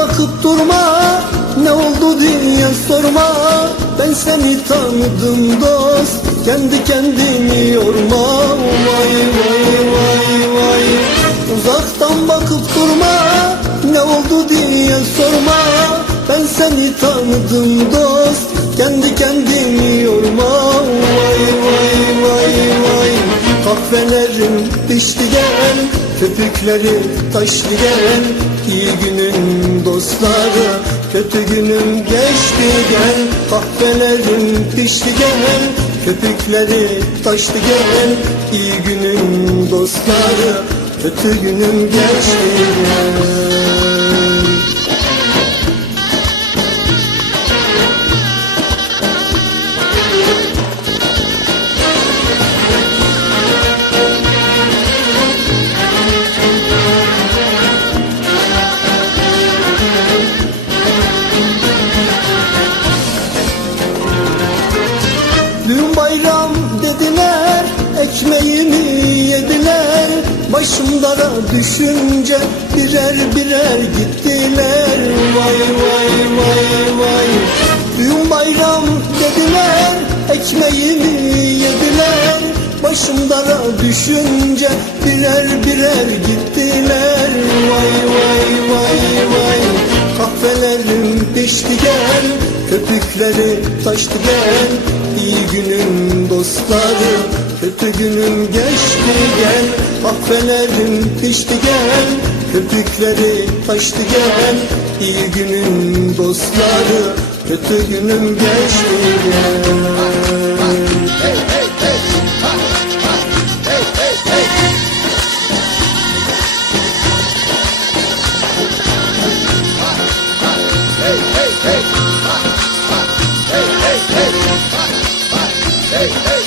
bakıp durma Ne oldu diye sorma. Ben seni tanıdım dost Kendi kendini yorma. Vay vay vay vay. Uzaktan bakıp durma Ne oldu diye sorma. Ben seni tanıdım dost Kendi kendini yorma. Vay vay vay vay. Kahvelerin pişti gel Köpükleri taştı gel İyi günün dostları Kötü günüm geçti gel Kahvelerin pişti gel. Köpükleri taştı gel İyi günün dostları Kötü günüm geçti bayram dediler Ekmeğimi yediler. Başım dara düşünce Birer birer gittiler. Vay vay vay vay. Düğün bayram dediler Ekmeğimi yediler. Başım dara düşünce Birer birer gittiler. Vay vay vay vay. Kahvelerim pişti gel Köpükleri taştı gel İyi günün dostları Kötü günüm geçti gel. Kahvelerim pişti gel. Köpükleri taştı gel. İyi günün dostları Kötü günüm geçti gel hey, hey.